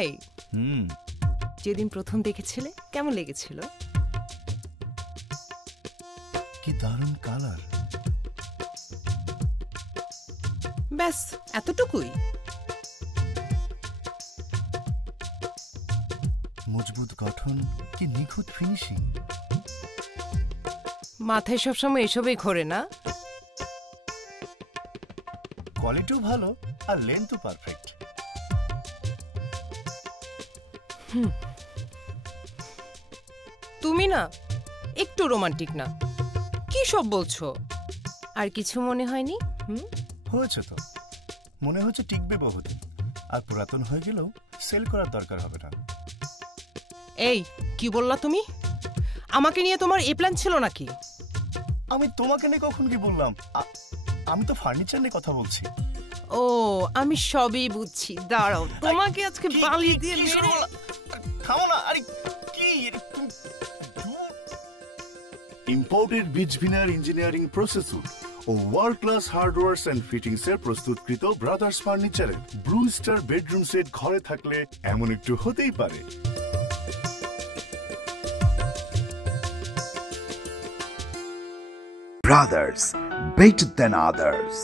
এই যেদিন প্রথম দেখেছিলে কেমন লেগেছিল? কি দারুণ কালার। ব্যাস এতটুকুই? মজবুত গঠন, কি নিখুঁত ফিনিশিং। মাথায় সবসময় এসবই ঘোরে না? কোয়ালিটিও ভালো আর লেন্থও পারফেক্ট। তুমি না একটু রোমান্টিক না। কি সব বলছো? আর কিছু মনে হয়নি? হয়েছে তো, মনে হচ্ছে টিকবে বহুদিন, আর পুরাতন হয়ে গেলেও সেল করার দরকার হবে না। এই কি বললা তুমি? আমাকে নিয়ে তোমার এই প্ল্যান ছিল নাকি? আমি তোমাকে নিয়ে কখন কি বললাম? আমি তো ফার্নিচার নিয়ে কথা বলছি। ও আমি সবই বুঝছি, দাঁড়াও তোমাকে আজকে বালি দিয়ে মেরে। থামো না, আরে কি ইম্পোর্টেড বিজভিনার ইঞ্জিনিয়ারিং প্রসেসর ও world class hardwares and fittings এর প্রস্তুতকৃত ব্রাদার্স ফার্নিচারের ব্লু স্টার বেডরুম সেট ঘরে থাকলে এমন একটু হতেই পারে। Brothers, better than others.